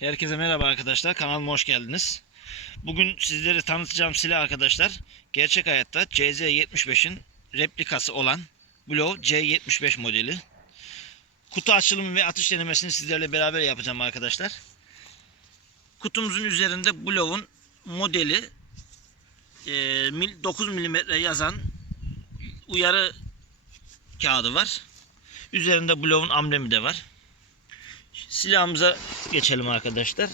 Herkese merhaba arkadaşlar. Kanalıma hoş geldiniz. Bugün sizlere tanıtacağım silah arkadaşlar. Gerçek hayatta CZ75'in replikası olan Blow C75 modeli. Kutu açılımı ve atış denemesini sizlerle beraber yapacağım arkadaşlar. Kutumuzun üzerinde Blow'un modeli e, mil- 9 mm yazan uyarı kağıdı var. Üzerinde Blow'un amblemi de var. Silahımıza geçelim arkadaşlar.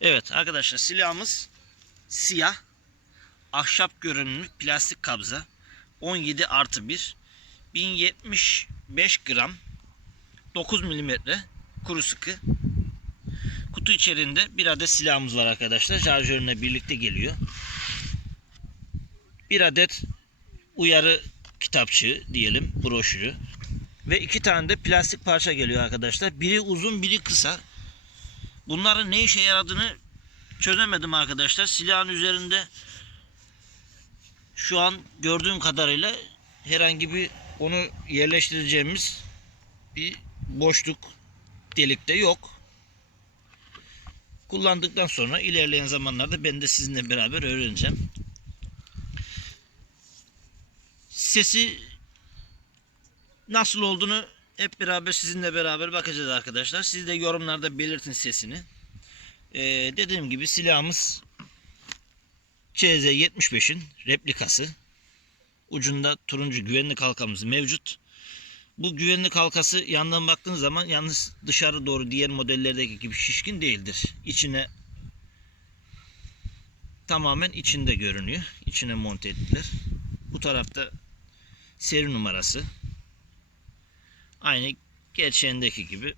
Evet arkadaşlar silahımız siyah. Ahşap görünümlü plastik kabza. 17 artı 1 1075 gram. 9 milimetre kuru sıkı. Kutu içerisinde bir adet silahımız var arkadaşlar. Şarjörüne birlikte geliyor. Bir adet uyarı kitapçığı diyelim broşürü ve iki tane de plastik parça geliyor arkadaşlar. Biri uzun biri kısa. Bunların ne işe yaradığını çözemedim arkadaşlar. Silahın üzerinde şu an gördüğüm kadarıyla herhangi bir onu yerleştireceğimiz bir boşluk delikte yok. Kullandıktan sonra ilerleyen zamanlarda ben de sizinle beraber öğreneceğim. Sesi nasıl olduğunu hep beraber sizinle beraber bakacağız arkadaşlar. Siz de yorumlarda belirtin sesini. Ee, dediğim gibi silahımız CZ75'in replikası. Ucunda turuncu güvenlik halkamız mevcut. Bu güvenlik halkası yandan baktığınız zaman yalnız dışarı doğru diğer modellerdeki gibi şişkin değildir. İçine tamamen içinde görünüyor. İçine monte ettiler. Bu tarafta seri numarası. Aynı geçendeki gibi.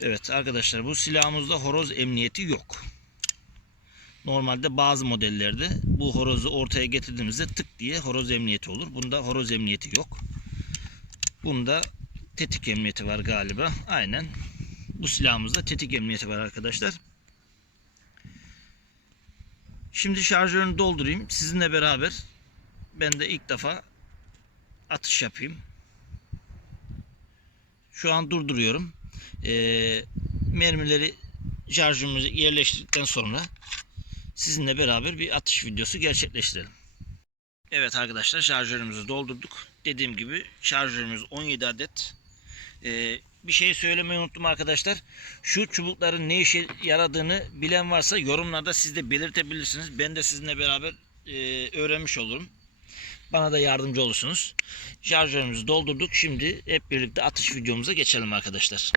Evet arkadaşlar bu silahımızda horoz emniyeti yok. Normalde bazı modellerde bu horozu ortaya getirdiğimizde tık diye horoz emniyeti olur. Bunda horoz emniyeti yok. Bunda tetik emniyeti var galiba. Aynen. Bu silahımızda tetik emniyeti var arkadaşlar. Şimdi şarjörünü doldurayım. Sizinle beraber ben de ilk defa atış yapayım. Şu an durduruyorum. Ee, mermileri şarjımızı yerleştirdikten sonra sizinle beraber bir atış videosu gerçekleştirelim. Evet arkadaşlar şarjörümüzü doldurduk. Dediğim gibi şarjörümüz 17 adet. Ee, bir şey söylemeyi unuttum arkadaşlar. Şu çubukların ne işe yaradığını bilen varsa yorumlarda siz de belirtebilirsiniz. Ben de sizinle beraber e, öğrenmiş olurum. Bana da yardımcı olursunuz. Şarjörümüzü doldurduk. Şimdi hep birlikte atış videomuza geçelim arkadaşlar.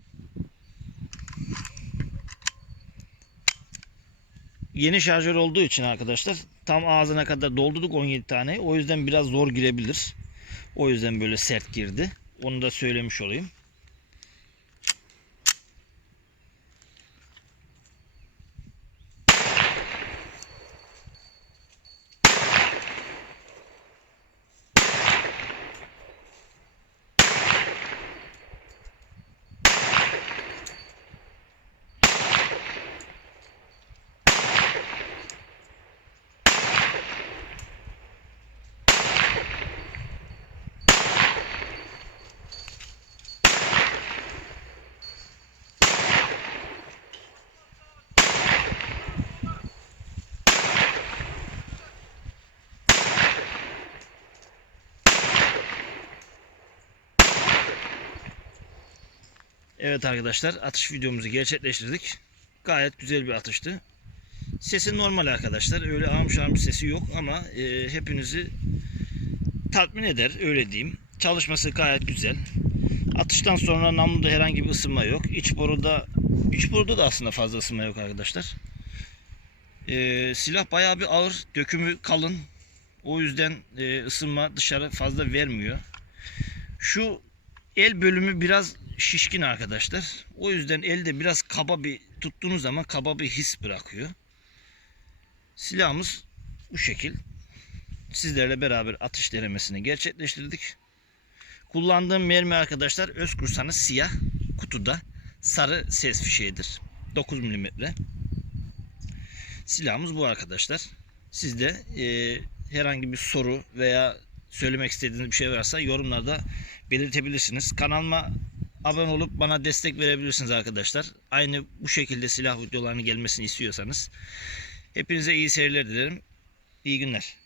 Yeni şarjör olduğu için arkadaşlar tam ağzına kadar doldurduk 17 tane. O yüzden biraz zor girebilir. O yüzden böyle sert girdi. Onu da söylemiş olayım. Evet arkadaşlar atış videomuzu gerçekleştirdik. Gayet güzel bir atıştı. Sesi normal arkadaşlar. Öyle ağım şahım sesi yok ama e, hepinizi tatmin eder öyle diyeyim. Çalışması gayet güzel. Atıştan sonra namluda herhangi bir ısınma yok. İç boruda iç boruda da aslında fazla ısınma yok arkadaşlar. E, silah bayağı bir ağır, dökümü kalın. O yüzden e, ısınma dışarı fazla vermiyor. Şu el bölümü biraz şişkin arkadaşlar. O yüzden elde biraz kaba bir tuttuğunuz zaman kaba bir his bırakıyor. Silahımız bu şekil. Sizlerle beraber atış denemesini gerçekleştirdik. Kullandığım mermi arkadaşlar öz kursanı siyah kutuda sarı ses fişeğidir. 9 mm. Silahımız bu arkadaşlar. Sizde e, herhangi bir soru veya söylemek istediğiniz bir şey varsa yorumlarda belirtebilirsiniz. Kanalıma abone olup bana destek verebilirsiniz arkadaşlar. Aynı bu şekilde silah videolarının gelmesini istiyorsanız. Hepinize iyi seyirler dilerim. İyi günler.